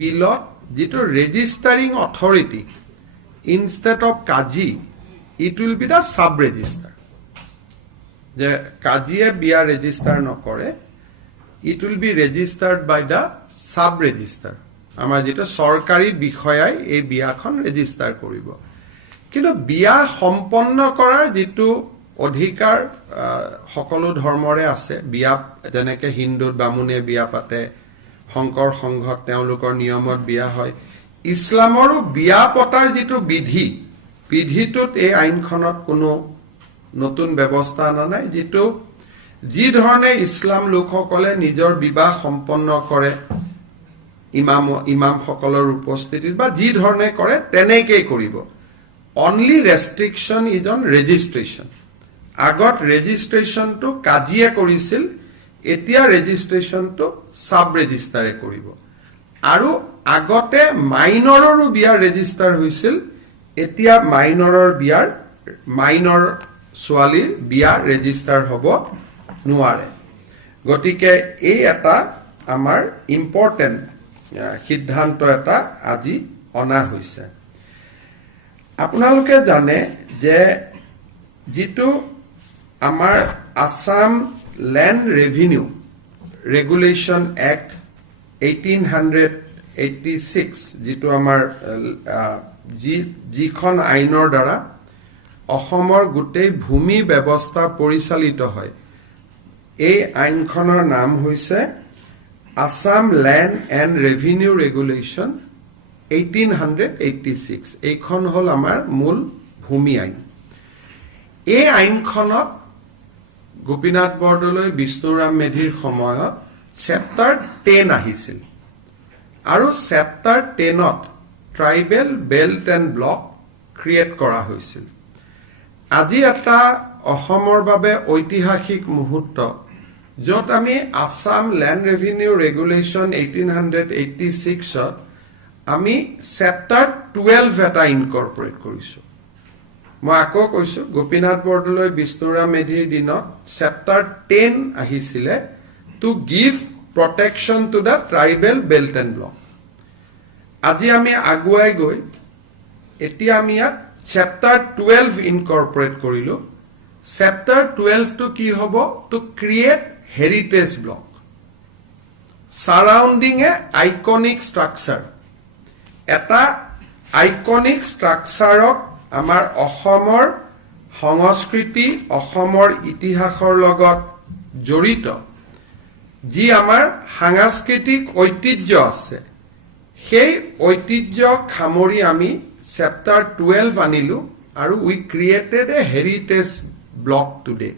বিলত, যিটো registering authority instead of Kazi it will be the sub registrar যে কাজিয়ে বিয়া ৰেজিষ্টাৰ নকৰে it will be registered by the sub registrar আমাৰ যিটো চৰকাৰী বিষয়াই এই বিয়াখন ৰেজিষ্টাৰ কৰিব। কিন্তু বিয়া সম্পন্ন কৰাৰ যিটো অধিকাৰ সকলো ধৰ্মৰে আছে, বিয়া যেনেকে হিন্দুত বামুণে বিয়া পাতে শংকৰ সংঘত তেওঁলোকৰ নিয়মত বিয়া হয়। ইছলামৰো বিয়া পতাৰ যিটো বিধি বিধিটোত এই আইনখনত কোনো নতুন ব্যৱস্থা অনা নাই যিটো যি ধৰণে ইছলাম লোকসকলে নিজৰ বিবাহ সম্পন্ন কৰে ইমাম ইমামসকলৰ উপস্থিতিত বা যি ধৰণে কৰে তেনেকেই কৰিব। Only restriction is on registration আগত ৰেজিষ্ট্ৰেশ্যনটো কাজিয়ে কৰিছিল এতিয়া ৰেজিষ্ট্ৰেশ্যনটো চাব ৰেজিষ্টাৰে কৰিব। আৰু আগতে মাইনৰৰো বিয়া ৰেজিষ্টাৰ হৈছিল, এতিয়া মাইনৰৰ বিয়াৰ মাইনৰ ছোৱালীৰ বিয়া ৰেজিষ্টাৰ হ'ব নোৱাৰে। গতিকে এই এটা আমাৰ ইম্পৰ্টেণ্ট সিদ্ধান্ত এটা আজি অনা হৈছে। আপোনালোকে জানে যে যিটো আমাৰ Assam land revenue regulation act eighteen hundred eighty six যিটো আমাৰ যি যিখন আইনৰ দ্বাৰা অসমৰ গোটেই ভূমি ব্যৱস্থা পৰিচালিত হয়। এই আইনখনৰ নাম হৈছে Assam land and revenue regulation eighteen hundred eighty six এইখন হ'ল আমাৰ মূল ভূমি আইন। এই আইনখনত গোপীনাথ বৰদলৈ বিষ্ণুৰাম মেধিৰ সময়ত চেপ্টাৰ টেন আহিছিল। আৰু চেপ্টাৰ টেনত tribal belt and block create কৰা হৈছিল। আজি এটা অসমৰ বাবে ঐতিহাসিক মুহূৰ্ত, য'ত আমি Assam land revenue regulation eighteen hundred eighty ছিক্সত আমি চেপ্টাৰ টুৱেলভ এটা ইনকৰ্পৰেট কৰিছোঁ। মই আকৌ কৈছো, গোপীনাথ বৰদলৈ বিষ্ণুৰাম মেধিৰ দিনত চেপ্টাৰ টেন আহিছিলে to give protection to the tribal belt and block আজি আমি আগুৱাই গৈ, এতিয়া আমি ইয়াত চেপ্টাৰ টুৱেলভ ইনকৰ্পৰেট কৰিলো। চেপ্টাৰ টুৱেলভটো কি হ'ব? To create heritage block surrounding a iconic structure এটা আইকনিক ষ্ট্ৰাকচাৰক আমাৰ অসমৰ সংস্কৃতি অসমৰ ইতিহাসৰ লগত জড়িত যি আমাৰ সাংস্কৃতিক ঐতিহ্য আছে সেই ঐতিহ্যক সামৰি আমি চেপ্টাৰ টুৱেলভ আনিলো আৰু we created a heritage block today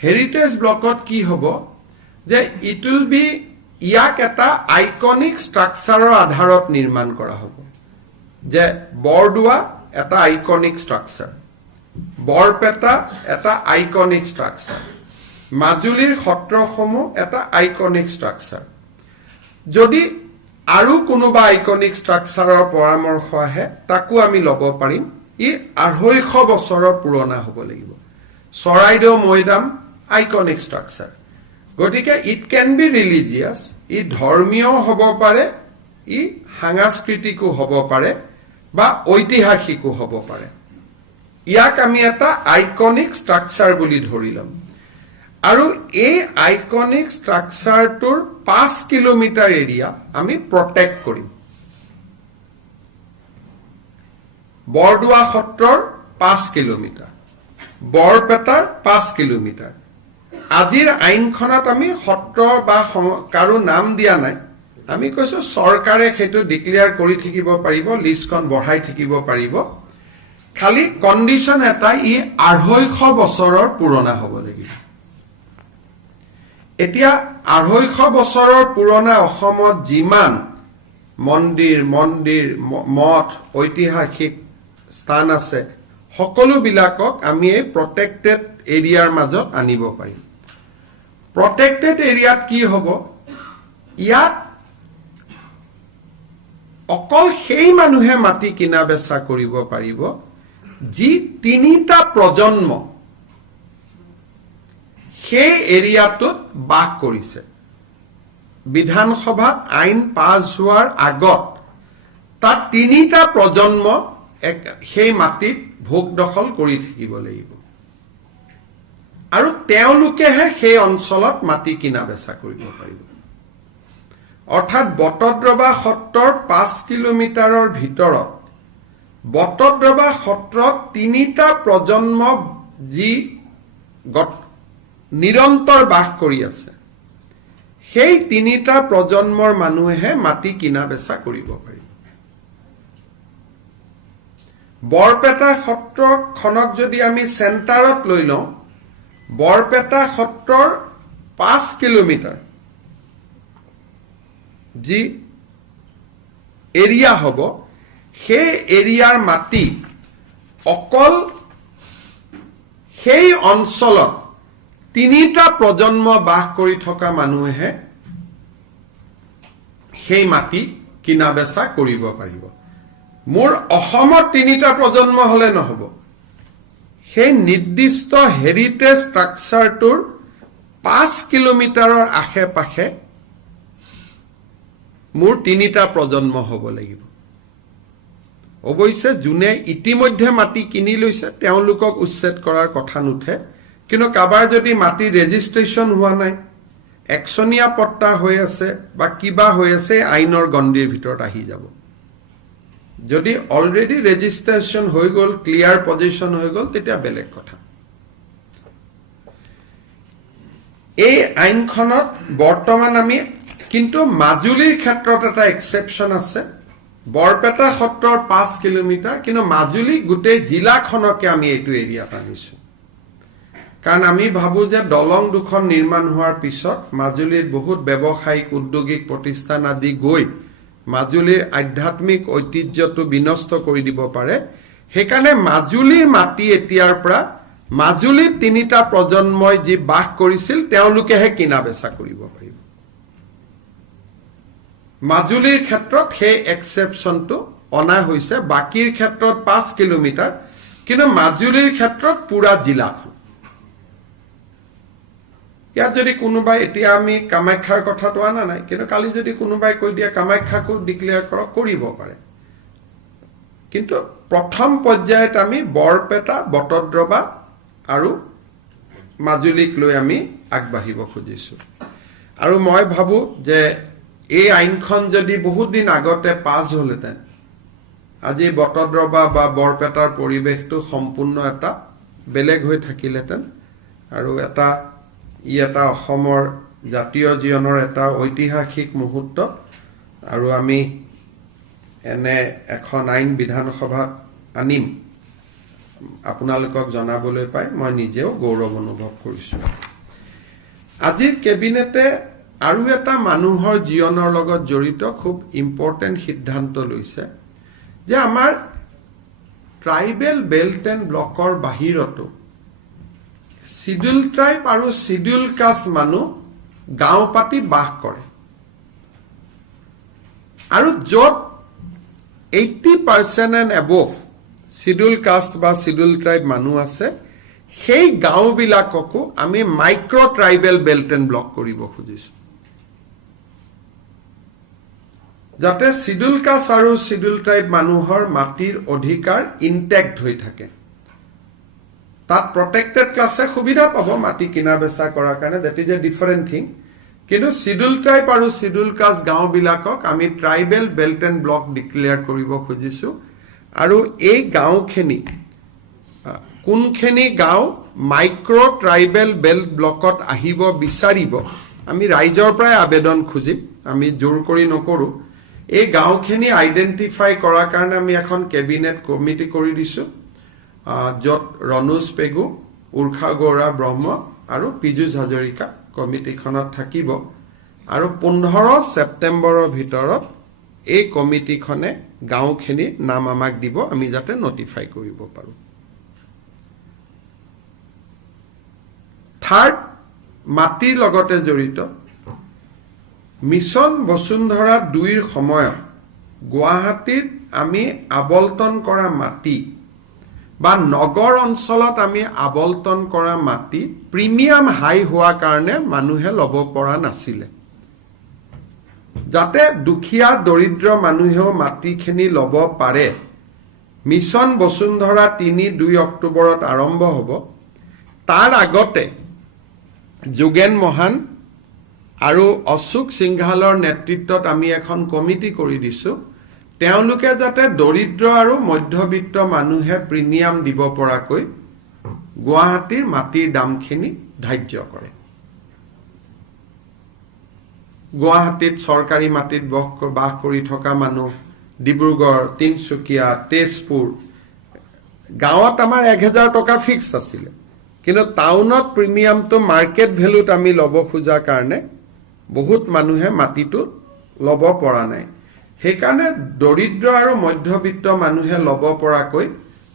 heritage ব্লকত কি হ'ব? যে ইট উইল বি ইয়াক এটা আইকনিক ষ্ট্ৰাকচাৰৰ আধাৰত নিৰ্মাণ কৰা হ'ব। যে বৰদোৱা এটা আইকনিক ষ্ট্ৰাকচাৰ বৰপেটা এটা আইকনিক ষ্ট্ৰাকচাৰ মাজুলীৰ সত্ৰসমূহ এটা আইকনিক ষ্ট্ৰাকচাৰ যদি আৰু কোনোবা আইকনিক ষ্ট্ৰাকচাৰৰ পৰামৰ্শ আহে তাকো আমি ল'ব পাৰিম। ই আঢ়ৈশ বছৰৰ পুৰণা হ'ব লাগিব। চৰাইদেউ মৈদাম আইকনিক ষ্ট্ৰাকচাৰ গতিকে ইট কেন বি ৰিলিজিয়াছ ই ধৰ্মীয় হ'ব পাৰে ই সাংস্কৃতিকো হ'ব পাৰে। বা ঐতিহাসিকো হ'ব পাৰে। ইয়াক আমি এটা আইকনিক ষ্ট্ৰাকচাৰ বুলি ধৰি ল'ম। আৰু এই আইকনিক ষ্ট্ৰাকচাৰটোৰ পাঁচ কিলোমিটাৰ এৰিয়া আমি প্ৰটেক্ট কৰিম। বৰদোৱা সত্ৰৰ পাঁচ কিলোমিটাৰ। বৰপেটাৰ পাঁচ কিলোমিটাৰ। আজিৰ আইনখনত আমি সত্ৰ বা কাৰো নাম দিয়া নাই। আমি কৈছো চৰকাৰে সেইটো ডিক্লেয়াৰ কৰি থাকিব পাৰিব লিষ্টখন বঢ়াই থাকিব পাৰিব। খালি কণ্ডিশ্যন এটা ই আঢ়ৈশ বছৰৰ পুৰণা হ'ব লাগিব। এতিয়া আঢ়ৈশ বছৰৰ পুৰণা অসমত যিমান মন্দিৰ মন্দিৰ মঠ ঐতিহাসিক স্থান আছে সকলোবিলাকক আমি এই প্ৰটেক্টেড এৰিয়াৰ মাজত আনিব পাৰিম। প্ৰটেক্টেড এৰিয়াত কি হ'ব? ইয়াত অকল সেই মানুহে মাটি কিনা বেচা কৰিব পাৰিব যি তিনিটা প্ৰজন্ম সেই এৰিয়াটোত বাস কৰিছে। বিধানসভাত আইন পাছ হোৱাৰ আগত তাত তিনিটা প্ৰজন্ম এক- সেই মাটিত ভোগ দখল কৰি থাকিব লাগিব। আৰু তেওঁলোকেহে সেই অঞ্চলত মাটি কিনা বেচা কৰিব পাৰিব। অৰ্থাৎ বটদ্ৰৱা সত্ৰৰ পাঁচ কিলোমিটাৰৰ ভিতৰত। বটদ্ৰৱা সত্ৰত তিনিটা প্ৰজন্ম যি নিৰন্তৰ বাস কৰি আছে। সেই তিনিটা প্ৰজন্মৰ মানুহেহে মাটি কিনা বেচা কৰিব পাৰিব বৰপেটা সত্ৰখনক যদি আমি চেণ্টাৰত লৈ লওঁ বৰপেটা সত্ৰৰ পাঁচ কিলোমিটাৰ। যি এৰিয়া হ'ব, সেই এৰিয়াৰ মাটি অকল সেই অঞ্চলত তিনিটা প্ৰজন্ম বাস কৰি থকা মানুহেহে সেই মাটি কিনা বেচা কৰিব পাৰিব। মোৰ অসমত তিনিটা প্ৰজন্ম হলে নহব। সেই নিৰ্দিষ্ট হেৰিটেজ ষ্ট্ৰাকচাৰটোৰ পাঁচ কিলোমিটাৰৰ আশে পাশে মোৰ তিনিটা প্ৰজন্ম হ'ব লাগিব। অৱশ্যে, যোনে ইতিমধ্যে মাটি কিনি লৈছে, তেওঁলোকক উচ্ছেদ কৰাৰ কথা নুঠে। কিন্তু কাৰোবাৰ যদি মাটি ৰেজিষ্ট্ৰেশ্যন হোৱা নাই, একচনীয়া পট্টা হৈ আছে বা কিবা হৈ আছে, আইনৰ গণ্ডিৰ ভিতৰত আহি যাব। যদি অলৰেডি ৰেজিষ্ট্ৰেশ্যন হৈ গ'ল ক্লিয়াৰ পজিশ্যন হৈ গ'ল, তেতিয়া বেলেগ কথা। এই আইনখনত বৰ্তমান আমি কিন্তু মাজুলীৰ ক্ষেত্ৰত এটা এক্সেপশ্যন আছে। বৰপেটা সত্ৰৰ পাঁচ কিলোমিটাৰ, কিন্তু মাজুলী গোটেই জিলাখনকে আমি এইটো এৰিয়াত আনিছো। কাৰণ আমি ভাবো যে দলং দুখন নিৰ্মাণ হোৱাৰ পিছত মাজুলীত বহুত ব্যৱসায়িক উদ্যোগিক প্ৰতিষ্ঠান আদি গৈ মাজুলীৰ আধ্যাত্মিক ঐতিহ্যটো বিনষ্ট কৰি দিব পাৰে। সেইকাৰণে মাজুলীৰ মাটি এতিয়াৰ পৰা মাজুলীত তিনিটা প্ৰজন্মই যি বাস কৰিছিল, তেওঁলোকেহে কিনা বেচা কৰিব পাৰিব। মাজুলীৰ ক্ষেত্ৰত সেই এক্সেপশ্যনটো অনা হৈছে, বাকীৰ ক্ষেত্ৰত পাঁচ কিলোমিটাৰ, কিন্তু মাজুলীৰ ক্ষেত্ৰত পুৰা জিলাখন। ইয়াত যদি কোনোবাই, এতিয়া আমি কামাখ্যাৰ কথাটো অনা নাই, কিন্তু কালি যদি কোনোবাই কৈ দিয়ে, কামাখ্যাকো ডিক্লেয়াৰ কৰক, কৰিব পাৰে। কিন্তু প্ৰথম পৰ্যায়ত আমি বৰপেটা বটদ্ৰৱা আৰু মাজুলীক লৈ আমি আগবাঢ়িব খুজিছো। আৰু মই ভাবো যে এই আইনখন যদি বহুত দিন আগতে পাছ হ'লহেঁতেন আজি বটদ্ৰৱা বা বৰপেটাৰ পৰিৱেশটো সম্পূৰ্ণ এটা বেলেগ হৈ থাকিলহেঁতেন আৰু এটা ই এটা অসমৰ জাতীয় জীৱনৰ এটা ঐতিহাসিক মুহূৰ্ত আৰু আমি এনে এখন আইন বিধানসভাত আনিম। আপোনালোকক জনাবলৈ পাই মই নিজেও গৌৰৱ অনুভৱ কৰিছোঁ। আজিৰ কেবিনেটে আৰু এটা মানুহৰ জীৱনৰ লগত জড়িত খুব ইম্পৰ্টেণ্ট সিদ্ধান্ত লৈছে যে আমাৰ ট্ৰাইবেল বেল্ট এণ্ড ব্লকৰ বাহিৰতো চিডিউল ট্ৰাইব আৰু চিডিউল কাষ্ট মানুহ গাঁও পাতি বাস কৰে। আৰু য'ত eighty percent and above schedule caste বা চিডিউল ট্ৰাইব মানুহ আছে, সেই গাঁওবিলাককো আমি micro' tribal belt and block কৰিব খুজিছো। যাতে চিডিউল কাষ্ট আৰু চিডিউল ট্ৰাইব মানুহৰ মাটিৰ অধিকাৰ ইনটেক্ট হৈ থাকে। তাত প্ৰটেক্টেড ক্লাছে সুবিধা পাব মাটি কিনা বেচা কৰাৰ কাৰণে that is a different thing কিন্তু চিডিউল ট্ৰাইব আৰু চিডিউল কাষ্ট গাঁওবিলাকক আমি tribal belt and block declare কৰিব খুজিছো। আৰু এই গাঁওখিনি কোনখিনি গাঁও মাইক্ৰ' ট্ৰাইবেল বেল্ট ব্লকত আহিব, বিচাৰিব, আমি ৰাইজৰ পৰাই আবেদন খুজিম। আমি জোৰ কৰি নকৰোঁ। এই গাঁওখিনি আইডেণ্টিফাই কৰাৰ কাৰণে আমি এখন কেবিনেট কমিটি কৰি দিছোঁ য'ত ৰণোজ পেগু উৰ্ষা গৌৰা ব্ৰহ্ম আৰু পীযুষ হাজৰিকা কমিটিখনত থাকিব। আৰু পোন্ধৰ ছেপ্টেম্বৰৰ ভিতৰত এই কমিটিখনে গাঁওখিনিৰ নাম আমাক দিব আমি যাতে নটিফাই কৰিব পাৰোঁ। থাৰ্ড মাটিৰ লগতে জড়িত। মিছন বসুন্ধৰা দুইৰ সময়ত গুৱাহাটীত আমি আবলটন কৰা মাটি বা নগৰ অঞ্চলত আমি আবলটন কৰা মাটি প্ৰিমিয়াম হাই হোৱাৰ কাৰণে মানুহে ল'ব পৰা নাছিলে। যাতে দুখীয়া দৰিদ্ৰ মানুহেও মাটিখিনি ল'ব পাৰে। মিছন বসুন্ধৰা তিনি দুই অক্টোবৰত আৰম্ভ হ'ব। তাৰ আগতে যোগেন মহান আৰু অশোক সিংঘালৰ নেতৃত্বত আমি এখন কমিটি কৰি দিছো। তেওঁলোকে যাতে দৰিদ্ৰ আৰু মধ্যবিত্ত মানুহে প্ৰিমিয়াম দিব পৰাকৈ গুৱাহাটীৰ মাটিৰ দামখিনি ধাৰ্য কৰে। গুৱাহাটীত চৰকাৰী মাটিত বস- কৰি থকা মানুহ, ডিব্ৰুগড়, তিনচুকীয়া, তেজপুৰ, গাঁৱত আমাৰ এক হেজাৰ টকা ফিক্স আছিলে। কিন্তু টাউনত প্ৰিমিয়ামটো মাৰ্কেট ভেলুত আমি ল'ব খোজাৰ কাৰণে বহুত মানুহে মাটিটো ল'ব পৰা নাই। সেইকাৰণে দৰিদ্ৰ আৰু মধ্যবিত্ত মানুহে ল'ব পৰাকৈ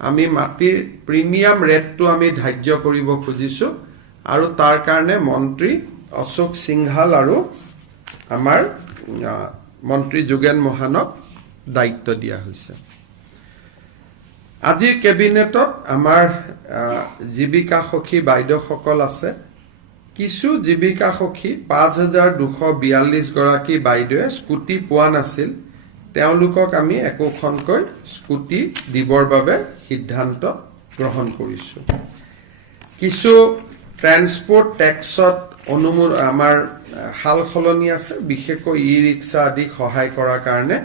আমি মাটিৰ প্ৰিমিয়াম ৰেটটো আমি ধাৰ্য কৰিব খুজিছো আৰু তাৰ কাৰণে মন্ত্ৰী অশোক সিংহাল আৰু আমাৰ মন্ত্ৰী যোগেন মহানক দায়িত্ব দিয়া হৈছে। আজিৰ কেবিনেটত আমাৰ জীৱিকা সখী বাইদেউসকল আছে। কিছু জীৱিকা সখী পাঁচ হাজাৰ দুশ বিয়াল্লিছ গৰাকী বাইদেৱে স্কুটি পোৱা নাছিল। তেওঁলোকক আমি একোখনকৈ স্কুটি দিবৰ বাবে সিদ্ধান্ত গ্ৰহণ কৰিছোঁ। কিছু ট্ৰেন্সপৰ্ট টেক্সত অনুমো আমাৰ সাল সলনি আছে। বিশেষকৈ ই ৰিক্সা আদিক সহায় কৰাৰ কাৰণে